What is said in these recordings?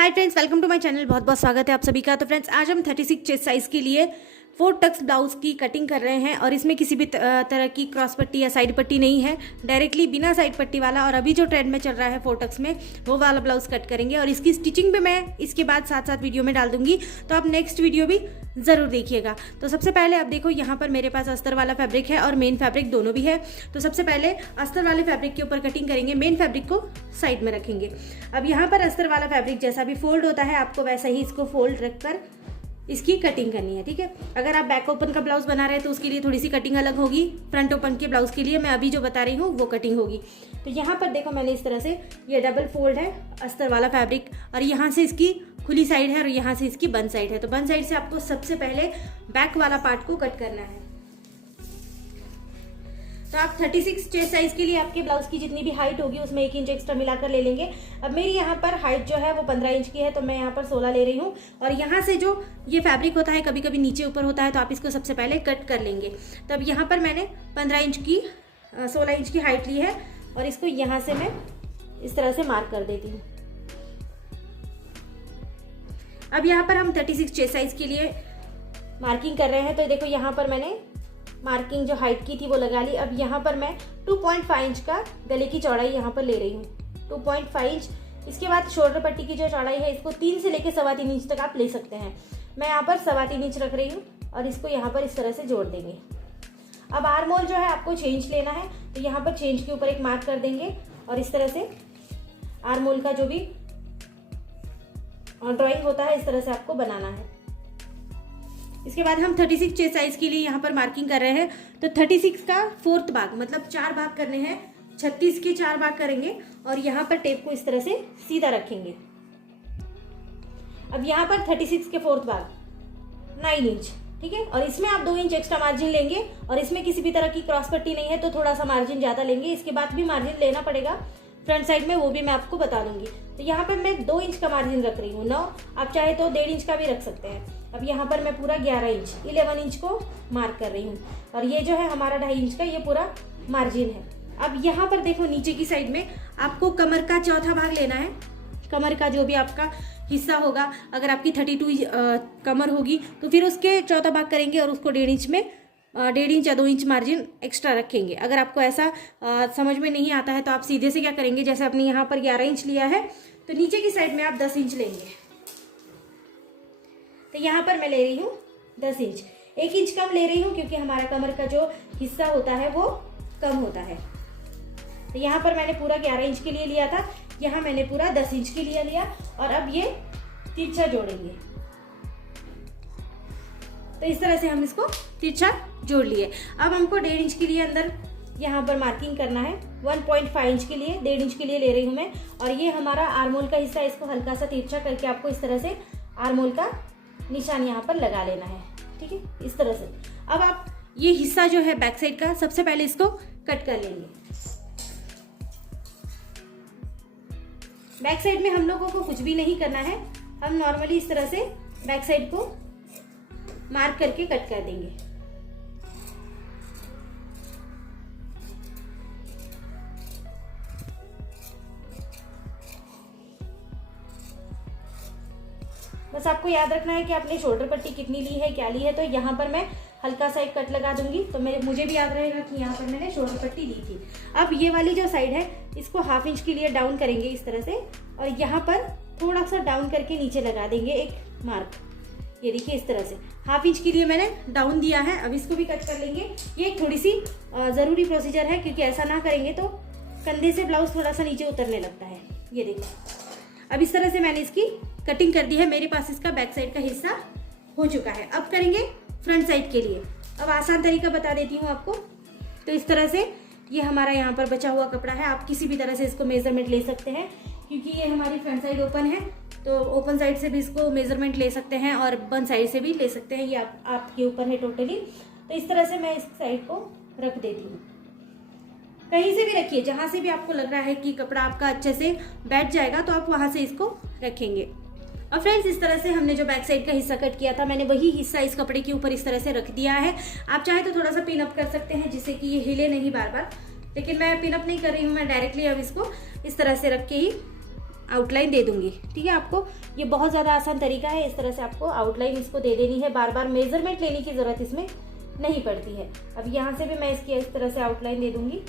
Hi friends, welcome to my channel. बहुत बहुत स्वागत है आप सभी का। तो फ्रेंड्स, आज हम 36 चेस्ट साइज़ के लिए 4 टक्स ब्लाउज की कटिंग कर रहे हैं और इसमें किसी भी तरह की क्रॉस पट्टी या साइड पट्टी नहीं है, डायरेक्टली बिना साइड पट्टी वाला। और अभी जो ट्रेंड में चल रहा है 4 टक्स में, वो वाला ब्लाउज कट करेंगे और इसकी स्टिचिंग भी मैं इसके बाद साथ साथ वीडियो में डाल दूंगी, तो आप नेक्स्ट वीडियो भी ज़रूर देखिएगा। तो सबसे पहले आप देखो, यहाँ पर मेरे पास अस्तर वाला फैब्रिक है और मेन फैब्रिक दोनों भी है। तो सबसे पहले अस्तर वाले फैब्रिक के ऊपर कटिंग करेंगे, मेन फैब्रिक को साइड में रखेंगे। अब यहाँ पर अस्तर वाला फैब्रिक जैसा भी फोल्ड होता है, आपको वैसा ही इसको फोल्ड रखकर इसकी कटिंग करनी है, ठीक है। अगर आप बैक ओपन का ब्लाउज बना रहे हैं तो उसके लिए थोड़ी सी कटिंग अलग होगी। फ्रंट ओपन के ब्लाउज के लिए मैं अभी जो बता रही हूँ वो कटिंग होगी। तो यहाँ पर देखो, मैंने इस तरह से ये डबल फोल्ड है अस्तर वाला फैब्रिक और यहाँ से इसकी खुली साइड है और यहाँ से इसकी बंद साइड है। तो बंद साइड से आपको सबसे पहले बैक वाला पार्ट को कट करना है। तो आप 36 चेस्ट साइज के लिए आपके ब्लाउज की जितनी भी हाइट होगी उसमें 1 इंच एक्स्ट्रा मिलाकर ले लेंगे। अब मेरी यहाँ पर हाइट जो है वो 15 इंच की है, तो मैं यहाँ पर 16 ले रही हूँ। और यहाँ से जो ये फैब्रिक होता है कभी कभी नीचे ऊपर होता है, तो आप इसको सबसे पहले कट कर लेंगे। तो अब यहाँ पर मैंने 15 इंच की 16 इंच की हाइट ली है और इसको यहाँ से मैं इस तरह से मार्क कर देती हूँ। अब यहाँ पर हम 36 चेस्ट साइज के लिए मार्किंग कर रहे हैं। तो देखो, यहाँ पर मैंने मार्किंग जो हाइट की थी वो लगा ली। अब यहाँ पर मैं 2.5 इंच का गले की चौड़ाई यहाँ पर ले रही हूँ, 2.5 इंच। इसके बाद शोल्डर पट्टी की जो चौड़ाई है, इसको 3 से लेकर 3.25 इंच तक आप ले सकते हैं। मैं यहाँ पर 3.25 इंच रख रही हूँ और इसको यहाँ पर इस तरह से जोड़ देंगे। अब आर्म होल जो है आपको चेंज लेना है, तो यहाँ पर चेंज के ऊपर एक मार्क कर देंगे और इस तरह से आर्म होल का जो भी ड्राइंग होता है इस तरह से आपको बनाना है। इसके बाद हम 36 चेस्ट साइज के लिए यहाँ पर मार्किंग कर रहे हैं। तो 36 का 4th भाग, मतलब 4 भाग करने हैं। 36 के 4 भाग करेंगे और यहाँ पर टेप को इस तरह से सीधा रखेंगे। अब यहाँ पर 36 के 4th भाग 9 इंच, ठीक है। और इसमें आप 2 इंच एक्स्ट्रा मार्जिन लेंगे और इसमें किसी भी तरह की क्रॉस पट्टी नहीं है, तो थोड़ा सा मार्जिन ज्यादा लेंगे। इसके बाद भी मार्जिन लेना पड़ेगा फ्रंट साइड में, वो भी मैं आपको बता दूंगी। तो यहाँ पर मैं 2 इंच का मार्जिन रख रही हूँ। 9, आप चाहे तो 1.5 इंच का भी रख सकते हैं। अब यहाँ पर मैं पूरा 11 इंच 11 इंच को मार्क कर रही हूँ और ये जो है हमारा 2.5 इंच का ये पूरा मार्जिन है। अब यहाँ पर देखो, नीचे की साइड में आपको कमर का 4था भाग लेना है। कमर का जो भी आपका हिस्सा होगा, अगर आपकी 32 कमर होगी तो फिर उसके 4था भाग करेंगे और उसको 1.5 इंच में 1.5 इंच या 2 इंच मार्जिन एक्स्ट्रा रखेंगे। अगर आपको ऐसा समझ में नहीं आता है तो आप सीधे से क्या करेंगे, जैसे आपने यहाँ पर 11 इंच लिया है तो नीचे की साइड में आप 10 इंच लेंगे। तो यहाँ पर मैं ले रही हूँ 10 इंच, 1 इंच कम ले रही हूँ क्योंकि हमारा कमर का जो हिस्सा होता है वो कम होता है। तो यहाँ पर मैंने पूरा 11 इंच के लिए लिया था, यहाँ मैंने पूरा 10 इंच के लिए लिया और अब ये तिरछा जोड़ेंगे। तो इस तरह से हम इसको तिरछा जोड़ लिए। अब हमको 1.5 इंच के लिए अंदर यहाँ पर मार्किंग करना है। 1.5 इंच के लिए 1.5 इंच के लिए ले रही हूँ मैं। और ये हमारा आर्म होल का हिस्सा, इसको हल्का सा तिरछा करके आपको इस तरह से आर्म होल का निशान यहाँ पर लगा लेना है, ठीक है, इस तरह से। अब आप ये हिस्सा जो है बैक साइड का, सबसे पहले इसको कट कर लेंगे। बैक साइड में हम लोगों को कुछ भी नहीं करना है, हम नॉर्मली इस तरह से बैक साइड को मार्क करके कट कर देंगे। बस आपको याद रखना है कि आपने शोल्डर पट्टी कितनी ली है, क्या ली है। तो यहाँ पर मैं हल्का सा एक कट लगा दूंगी, तो मुझे भी याद रहेगा कि यहाँ पर मैंने शोल्डर पट्टी ली थी। अब ये वाली जो साइड है इसको 1/2 इंच के लिए डाउन करेंगे इस तरह से और यहाँ पर थोड़ा सा डाउन करके नीचे लगा देंगे एक मार्क। ये देखिए, इस तरह से 1/2 इंच के लिए मैंने डाउन दिया है। अब इसको भी कट कर लेंगे। ये एक थोड़ी सी ज़रूरी प्रोसीजर है क्योंकि ऐसा ना करेंगे तो कंधे से ब्लाउज थोड़ा सा नीचे उतरने लगता है। ये देखो, अब इस तरह से मैंने इसकी कटिंग कर दी है। मेरे पास इसका बैक साइड का हिस्सा हो चुका है। अब करेंगे फ्रंट साइड के लिए। अब आसान तरीका बता देती हूँ आपको। तो इस तरह से ये हमारा यहाँ पर बचा हुआ कपड़ा है, आप किसी भी तरह से इसको मेजरमेंट ले सकते हैं क्योंकि ये हमारी फ्रंट साइड ओपन है, तो ओपन साइड से भी इसको मेजरमेंट ले सकते हैं और बंद साइड से भी ले सकते हैं। ये आपके ऊपर है टोटली। तो इस तरह से मैं इस साइड को रख देती हूँ। कहीं से भी रखिए, जहाँ से भी आपको लग रहा है कि कपड़ा आपका अच्छे से बैठ जाएगा तो आप वहाँ से इसको रखेंगे। और फ्रेंड्स, इस तरह से हमने जो बैक साइड का हिस्सा कट किया था, मैंने वही हिस्सा इस कपड़े के ऊपर इस तरह से रख दिया है। आप चाहे तो थोड़ा सा पिन अप कर सकते हैं जिससे कि ये हिले नहीं बार बार, लेकिन मैं पिन अप नहीं कर रही हूँ। मैं डायरेक्टली अब इसको इस तरह से रख के ही आउटलाइन दे दूंगी। ठीक है, आपको ये बहुत ज़्यादा आसान तरीका है, इस तरह से आपको आउटलाइन इसको दे देनी है, बार बार मेजरमेंट लेने की ज़रूरत इसमें नहीं पड़ती है। अब यहाँ से भी मैं इसकी इस तरह से आउटलाइन दे दूंगी।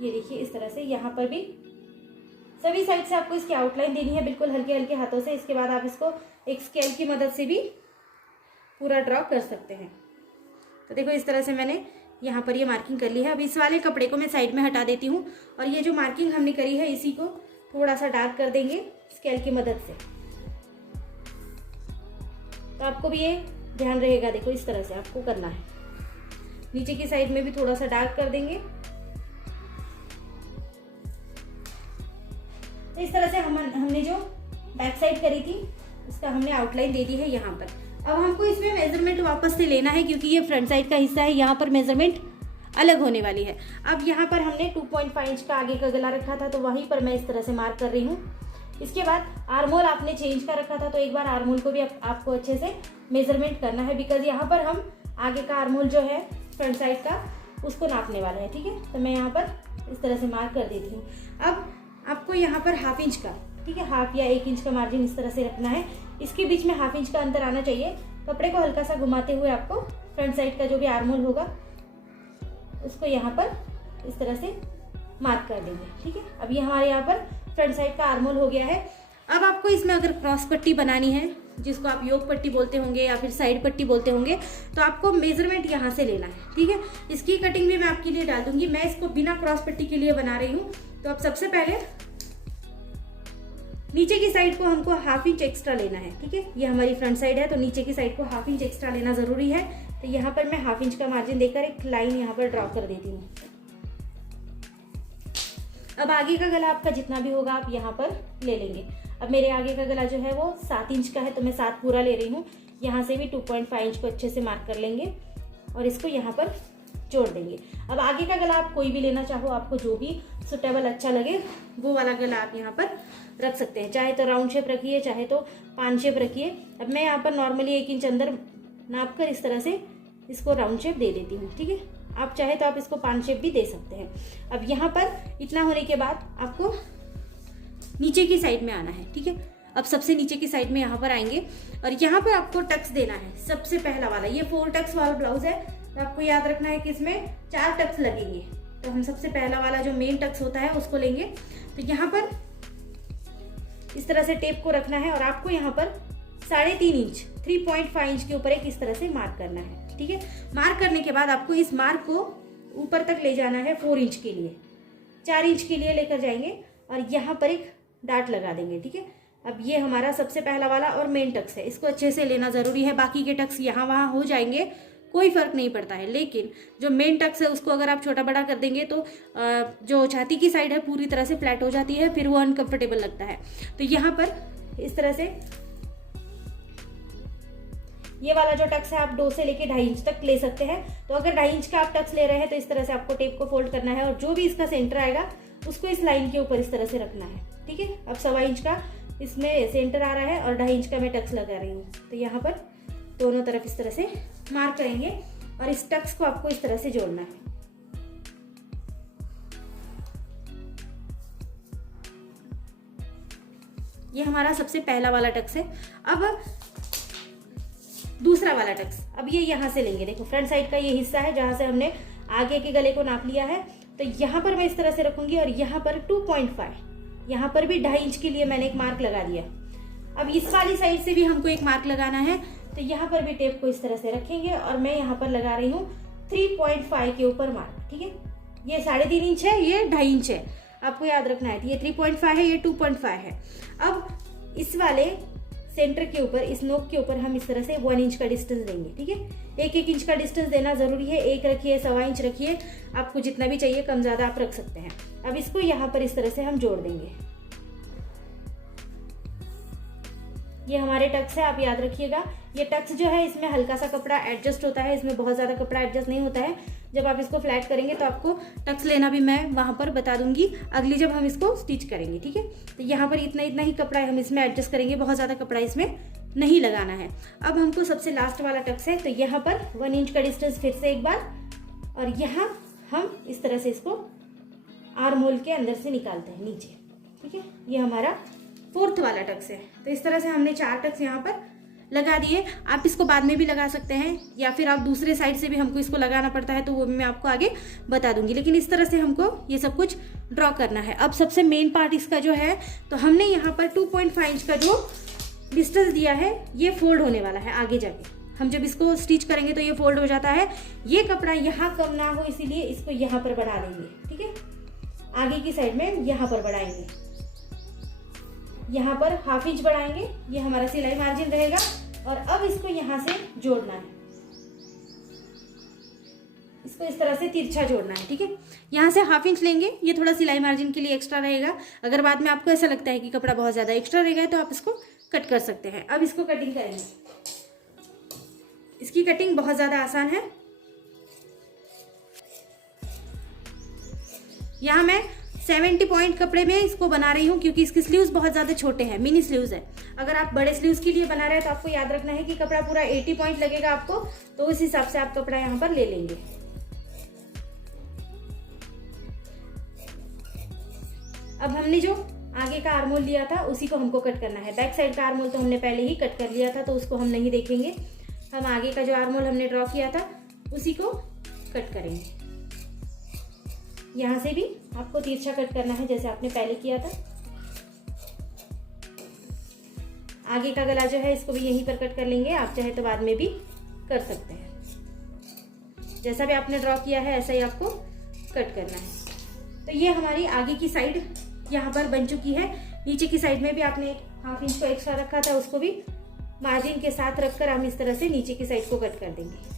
ये देखिए इस तरह से यहाँ पर भी सभी साइड से आपको इसकी आउटलाइन देनी है बिल्कुल हल्के हल्के हाथों से। इसके बाद आप इसको एक स्केल की मदद से भी पूरा ड्रॉ कर सकते हैं। तो देखो इस तरह से मैंने यहाँ पर ये मार्किंग कर ली है। अब इस वाले कपड़े को मैं साइड में हटा देती हूँ और ये जो मार्किंग हमने करी है इसी को थोड़ा सा डार्क कर देंगे स्केल की मदद से। तो आपको भी ये ध्यान रहेगा, देखो इस तरह से आपको करना है। नीचे की साइड में भी थोड़ा सा डार्क कर देंगे। तो इस तरह से हमने जो बैक साइड करी थी उसका हमने आउटलाइन दे दी है यहाँ पर। अब हमको इसमें मेजरमेंट वापस से लेना है क्योंकि ये फ्रंट साइड का हिस्सा है, यहाँ पर मेजरमेंट अलग होने वाली है। अब यहाँ पर हमने 2.5 इंच का आगे का गला रखा था तो वहीं पर मैं इस तरह से मार्क कर रही हूँ। इसके बाद आर्मोल आपने चेंज का रखा था तो एक बार आर्मोल को भी आपको अच्छे से मेजरमेंट करना है, बिकॉज यहाँ पर हम आगे का आर्मोल जो है फ्रंट साइड का उसको नापने वाले हैं। ठीक है, तो मैं यहाँ पर इस तरह से मार्क कर देती हूँ। अब आपको यहाँ पर हाफ इंच का, ठीक है, हाफ या 1 इंच का मार्जिन इस तरह से रखना है। इसके बीच में हाफ इंच का अंतर आना चाहिए। कपड़े को हल्का सा घुमाते हुए आपको फ्रंट साइड का जो भी आर्मोल होगा उसको यहाँ पर इस तरह से मार्क कर देंगे। ठीक है, अब ये हमारे यहाँ पर फ्रंट साइड का आर्मोल हो गया है। अब आपको इसमें अगर क्रॉस पट्टी बनानी है, जिसको आप योक पट्टी बोलते होंगे या फिर साइड पट्टी बोलते होंगे, तो आपको मेजरमेंट यहाँ से लेना है। ठीक है, इसकी कटिंग भी मैं आपके लिए डाल दूंगी। मैं इसको बिना क्रॉस पट्टी के लिए बना रही हूँ। तो अब सबसे पहले नीचे की साइड को हमको हाफ इंच एक्स्ट्रा लेना है। ठीक है, ये हमारी फ्रंट साइड है तो नीचे की साइड को हाफ इंच एक्स्ट्रा लेना जरूरी है। तो यहाँ पर मैं हाफ इंच का मार्जिन देकर एक लाइन यहाँ पर ड्रॉ कर देती हूँ। अब आगे का गला आपका जितना भी होगा आप यहाँ पर ले लेंगे। अब मेरे आगे का गला जो है वो 7 इंच का है तो मैं 7 पूरा ले रही हूँ। यहाँ से भी 2.5 इंच को अच्छे से मार्क कर लेंगे और इसको यहाँ पर जोड़ देंगे। अब आगे का गला आप कोई भी लेना चाहो, आपको जो भी सुटेबल अच्छा लगे वो वाला गला आप यहाँ पर रख सकते हैं। चाहे तो राउंड शेप रखिए, चाहे तो पान शेप रखिए। अब मैं यहाँ पर नॉर्मली 1 इंच अंदर नाप कर इस तरह से इसको राउंड शेप दे देती हूँ। ठीक है, आप चाहे तो आप इसको पान शेप भी दे सकते हैं। अब यहाँ पर इतना होने के बाद आपको नीचे की साइड में आना है। ठीक है, अब सबसे नीचे की साइड में यहाँ पर आएंगे और यहाँ पर आपको टक्स देना है। सबसे पहला वाला ये 4 टक्स वाला ब्लाउज है तो आपको याद रखना है कि इसमें 4 टक्स लगेंगे। तो हम सबसे पहला वाला जो मेन टक्स होता है उसको लेंगे। तो यहाँ पर इस तरह से टेप को रखना है और आपको यहाँ पर 3.5 इंच 3.5 इंच के ऊपर एक इस तरह से मार्क करना है। ठीक है, मार्क करने के बाद आपको इस मार्क को ऊपर तक ले जाना है 4 इंच के लिए, 4 इंच के लिए लेकर जाएंगे और यहाँ पर एक डार्ट लगा देंगे। ठीक है, अब ये हमारा सबसे पहला वाला और मेन टक्स है, इसको अच्छे से लेना जरूरी है। बाकी के टक्स यहाँ वहाँ हो जाएंगे, कोई फर्क नहीं पड़ता है, लेकिन जो मेन टक्स है उसको अगर आप छोटा बड़ा कर देंगे तो जो छाती की साइड है पूरी तरह से फ्लैट हो जाती है, फिर वो अनकंफर्टेबल लगता है। तो यहाँ पर इस तरह से ये वाला जो टक्स है आप 2 से लेके 2.5 इंच तक ले सकते हैं। तो अगर 2.5 इंच का आप टक्स ले रहे हैं तो इस तरह से आपको टेप को फोल्ड करना है और जो भी इसका सेंटर आएगा उसको इस लाइन के ऊपर इस तरह से रखना है। ठीक है, अब 1.25 इंच का इसमें सेंटर आ रहा है और 2.5 इंच का मैं टक्स लगा रही हूँ। तो यहाँ पर दोनों तरफ इस तरह से मार्क करेंगे और इस टक्स को आपको इस तरह से जोड़ना है। ये हमारा सबसे पहला वाला टक्स है। अब दूसरा वाला टक्स, अब ये यहाँ से लेंगे। देखो फ्रंट साइड का ये हिस्सा है जहाँ से हमने आगे के गले को नाप लिया है। तो यहाँ पर मैं इस तरह से रखूंगी और यहाँ पर 2.5, यहाँ पर भी 2.5 इंच के लिए मैंने एक मार्क लगा दिया। अब इस वाली साइड से भी हमको एक मार्क लगाना है तो यहाँ पर भी टेप को इस तरह से रखेंगे और मैं यहाँ पर लगा रही हूँ 3.5 के ऊपर मार्क। ठीक है, ये 3.5 इंच है, ये 2.5 इंच है, आपको याद रखना है। ये 3.5 है, ये 2.5 है। अब इस वाले सेंटर के ऊपर, इस नोक के ऊपर हम इस तरह से 1 इंच का डिस्टेंस देंगे। ठीक है, 1-1 इंच का डिस्टेंस देना जरूरी है। 1 रखिए, 1.25 इंच रखिए, आपको जितना भी चाहिए कम ज्यादा आप रख सकते हैं। अब इसको यहाँ पर इस तरह से हम जोड़ देंगे। ये हमारे टक्स है, आप याद रखिएगा। ये टक्स जो है इसमें हल्का सा कपड़ा एडजस्ट होता है, इसमें बहुत ज़्यादा कपड़ा एडजस्ट नहीं होता है। जब आप इसको फ्लैट करेंगे तो आपको टक्स लेना भी मैं वहाँ पर बता दूंगी अगली जब हम इसको स्टिच करेंगे। ठीक है, तो यहाँ पर इतना ही कपड़ा हम इसमें एडजस्ट करेंगे, बहुत ज़्यादा कपड़ा इसमें नहीं लगाना है। अब हमको सबसे लास्ट वाला टक्स है तो यहाँ पर 1 इंच का डिस्टेंस फिर से एक बार और यहाँ हम इस तरह से इसको आर्म होल के अंदर से निकालते हैं नीचे। ठीक है, ये हमारा 4th वाला टक्स है। तो इस तरह से हमने 4 टक्स यहाँ पर लगा दिए। आप इसको बाद में भी लगा सकते हैं या फिर आप दूसरे साइड से भी हमको इसको लगाना पड़ता है तो वो मैं आपको आगे बता दूंगी, लेकिन इस तरह से हमको ये सब कुछ ड्रॉ करना है। अब सबसे मेन पार्ट इसका जो है, तो हमने यहाँ पर 2.5 इंच का जो डिस्टेंस दिया है ये फोल्ड होने वाला है। आगे जाके हम जब इसको स्टिच करेंगे तो ये फोल्ड हो जाता है। ये कपड़ा यहाँ कम ना हो इसीलिए इसको यहाँ पर बढ़ा देंगे। ठीक है, आगे की साइड में यहाँ पर बढ़ाएंगे, यहाँ पर 1/2 इंच बढ़ाएंगे, ये हमारा सिलाई मार्जिन रहेगा। और अब इसको यहाँ से जोड़ना है, इसको इस तरह से तिरछा जोड़ना है। ठीक है, यहाँ से 1/2 इंच लेंगे, ये थोड़ा सिलाई मार्जिन के लिए एक्स्ट्रा रहेगा। अगर बाद में आपको ऐसा लगता है कि कपड़ा बहुत ज़्यादा एक्स्ट्रा रहेगा तो आप इसको कट कर सकते हैं। अब इसको कटिंग करेंगे। इसकी कटिंग बहुत ज़्यादा आसान है। यहाँ मैं 70 पॉइंट कपड़े में इसको बना रही हूँ क्योंकि इसके स्लीव्स बहुत ज़्यादा छोटे हैं, मिनी स्लीव्स है। अगर आप बड़े स्लीव्स के लिए बना रहे हैं तो आपको याद रखना है कि कपड़ा पूरा 80 पॉइंट लगेगा आपको, तो उस हिसाब से आप कपड़ा यहाँ पर ले लेंगे। अब हमने जो आगे का आर्मोल लिया था उसी को हमको कट करना है। बैक साइड का आर्मोल तो हमने पहले ही कट कर लिया था तो उसको हम नहीं देखेंगे। हम आगे का जो आर्मोल हमने ड्रॉ किया था उसी को कट करेंगे। यहाँ से भी आपको तिरछा कट करना है जैसे आपने पहले किया था। आगे का गला जो है इसको भी यहीं पर कट कर लेंगे, आप चाहे तो बाद में भी कर सकते हैं। जैसा भी आपने ड्रॉ किया है ऐसा ही आपको कट करना है। तो ये हमारी आगे की साइड यहाँ पर बन चुकी है। नीचे की साइड में भी आपने 1/2 इंच को एक्स्ट्रा रखा था, उसको भी मार्जिन के साथ रखकर हम इस तरह से नीचे की साइड को कट कर देंगे।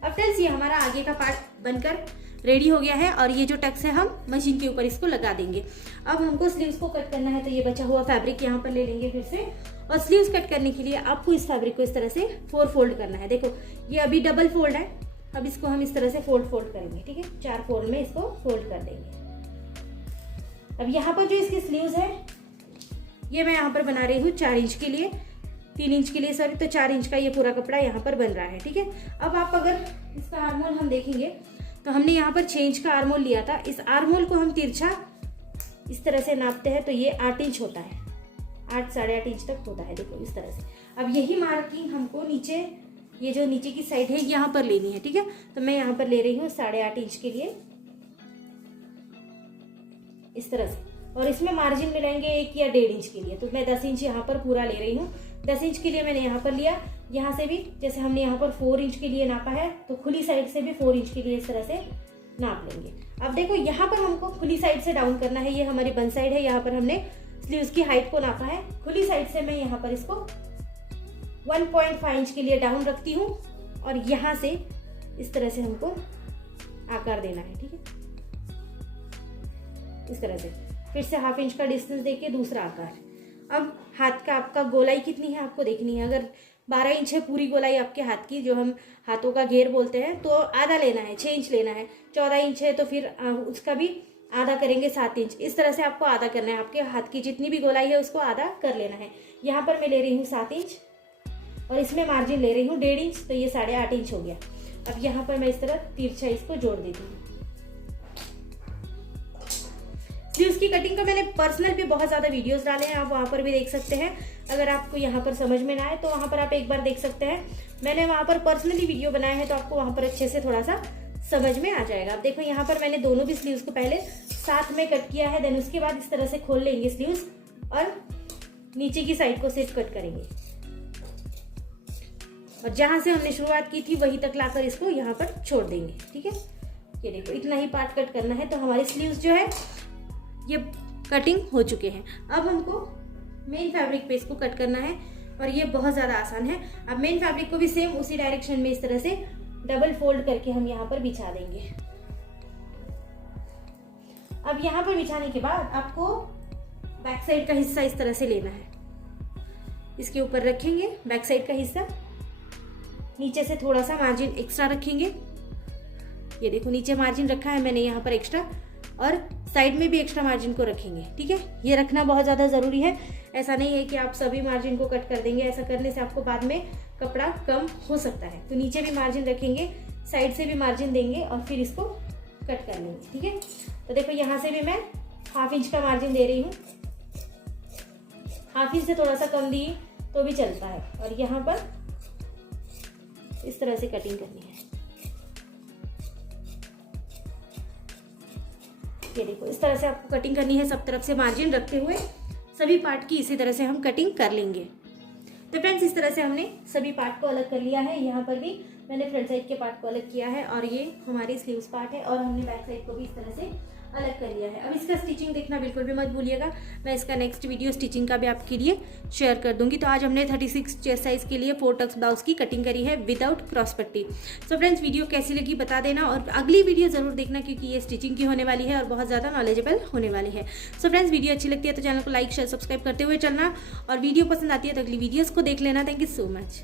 अब फ्रेंड्स ये हमारा आगे का पार्ट बनकर रेडी हो गया है और ये जो टक्स है हम मशीन के ऊपर इसको लगा देंगे। अब हमको स्लीव्स को कट करना है तो ये बचा हुआ फैब्रिक यहाँ पर ले लेंगे फिर से। और स्लीव्स कट करने के लिए आपको इस फैब्रिक को इस तरह से 4 फोल्ड करना है। देखो ये अभी डबल फोल्ड है, अब इसको हम इस तरह से फोल्ड करेंगे। ठीक है, 4 फोल्ड में इसको फोल्ड कर देंगे। अब यहाँ पर जो इसकी स्लीव्स है ये मैं यहाँ पर बना रही हूँ 4 इंच के लिए, 3 इंच के लिए सॉरी, तो 4 इंच का ये पूरा कपड़ा यहाँ पर बन रहा है। ठीक है, अब आप अगर इसका आर्मोल हम देखेंगे तो हमने यहाँ पर 6 इंच का आर्मोल लिया था। इस आर्मोल को हम तिरछा इस तरह से नापते हैं तो ये 8 इंच होता है, 8 साढ़े 8 इंच तक होता है। देखो इस तरह से। अब यही मार्किंग हमको नीचे, ये जो नीचे की साइड है यहाँ पर लेनी है। ठीक है, तो मैं यहाँ पर ले रही हूँ 8.5 इंच के लिए इस तरह से। और इसमें मार्जिन मिलाएंगे 1 या 1.5 इंच के लिए, तो मैं 10 इंच यहाँ पर पूरा ले रही हूँ। 10 इंच के लिए मैंने यहाँ पर लिया। यहाँ से भी जैसे हमने यहाँ पर 4 इंच के लिए नापा है तो खुली साइड से भी 4 इंच के लिए इस तरह से नाप लेंगे। अब देखो यहाँ पर हमको खुली साइड से डाउन करना है। ये हमारी बन साइड है, यहाँ पर हमने स्लीव्स की हाइट को नापा है। खुली साइड से मैं यहाँ पर इसको 1.5 इंच के लिए डाउन रखती हूँ और यहाँ से इस तरह से हमको आकार देना है। ठीक है, इस तरह से फिर से 1/2 इंच का डिस्टेंस देके दूसरा आकार। अब हाथ का आपका गोलाई कितनी है आपको देखनी है। अगर 12 इंच है पूरी गोलाई आपके हाथ की, जो हम हाथों का घेर बोलते हैं, तो आधा लेना है, 6 इंच लेना है। 14 इंच है तो फिर उसका भी आधा करेंगे 7 इंच। इस तरह से आपको आधा करना है। आपके हाथ की जितनी भी गोलाई है उसको आधा कर लेना है। यहाँ पर मैं ले रही हूँ 7 इंच और इसमें मार्जिन ले रही हूँ 1.5 इंच, तो ये 8.5 इंच हो गया। अब यहाँ पर मैं इस तरह तिरछा इसको जोड़ देती हूँ। स्लीव्स की कटिंग का मैंने पर्सनल पे बहुत ज़्यादा वीडियोस डाले हैं, आप वहाँ पर भी देख सकते हैं। अगर आपको यहाँ पर समझ में ना आए तो वहाँ पर आप एक बार देख सकते हैं। मैंने वहाँ पर पर्सनली वीडियो बनाया है तो आपको वहाँ पर अच्छे से थोड़ा सा समझ में आ जाएगा। अब देखो यहाँ पर मैंने दोनों भी स्लीव्स को पहले साथ में कट किया है, देन उसके बाद इस तरह से खोल लेंगे स्लीव्स और नीचे की साइड को सिर्फ कट करेंगे और जहाँ से हमने शुरुआत की थी वहीं तक लाकर इसको यहाँ पर छोड़ देंगे। ठीक है, ये देखो इतना ही पार्ट कट करना है। तो हमारे स्लीव्स जो है ये कटिंग हो चुके हैं। अब हमको मेन फैब्रिक पे इसको कट करना है और ये बहुत ज़्यादा आसान है। अब मेन फैब्रिक को भी सेम उसी डायरेक्शन में इस तरह से डबल फोल्ड करके हम यहाँ पर बिछा देंगे। अब यहाँ पर बिछाने के बाद आपको बैक साइड का हिस्सा इस तरह से लेना है, इसके ऊपर रखेंगे बैक साइड का हिस्सा, नीचे से थोड़ा सा मार्जिन एक्स्ट्रा रखेंगे। ये देखो नीचे मार्जिन रखा है मैंने यहाँ पर एक्स्ट्रा, और साइड में भी एक्स्ट्रा मार्जिन को रखेंगे। ठीक है, ये रखना बहुत ज़्यादा ज़रूरी है। ऐसा नहीं है कि आप सभी मार्जिन को कट कर देंगे, ऐसा करने से आपको बाद में कपड़ा कम हो सकता है। तो नीचे भी मार्जिन रखेंगे, साइड से भी मार्जिन देंगे और फिर इसको कट कर लेंगे। ठीक है, तो देखो यहाँ से भी मैं 1/2 इंच का मार्जिन दे रही हूँ, 1/2 इंच से थोड़ा सा कम दी तो भी चलता है। और यहाँ पर इस तरह से कटिंग करनी है। ये देखो इस तरह से आपको कटिंग करनी है, सब तरफ से मार्जिन रखते हुए सभी पार्ट की इसी तरह से हम कटिंग कर लेंगे। तो फ्रेंड्स इस तरह से हमने सभी पार्ट को अलग कर लिया है। यहाँ पर भी मैंने फ्रंट साइड के पार्ट को अलग किया है और ये हमारी स्लीव्स पार्ट है और हमने बैक साइड को भी इस तरह से अलग कर लिया है। अब इसका स्टिचिंग देखना बिल्कुल भी मत भूलिएगा, मैं इसका नेक्स्ट वीडियो स्टिचिंग का भी आपके लिए शेयर कर दूंगी। तो आज हमने 36 चेस्ट साइज के लिए 4 टक्स ब्लाउज की कटिंग करी है विदाउट क्रॉस पट्टी। सो फ्रेंड्स वीडियो कैसी लगी बता देना और अगली वीडियो जरूर देखना क्योंकि ये स्टिचिंग की होने वाली है और बहुत ज़्यादा नॉलेजेबल होने वाली है। सो फ्रेंड्स वीडियो अच्छी लगती है तो चैनल को लाइक शेयर सब्सक्राइब करते हुए चलना और वीडियो पसंद आती है तो अगली वीडियोज़ को देख लेना। Thank you so much.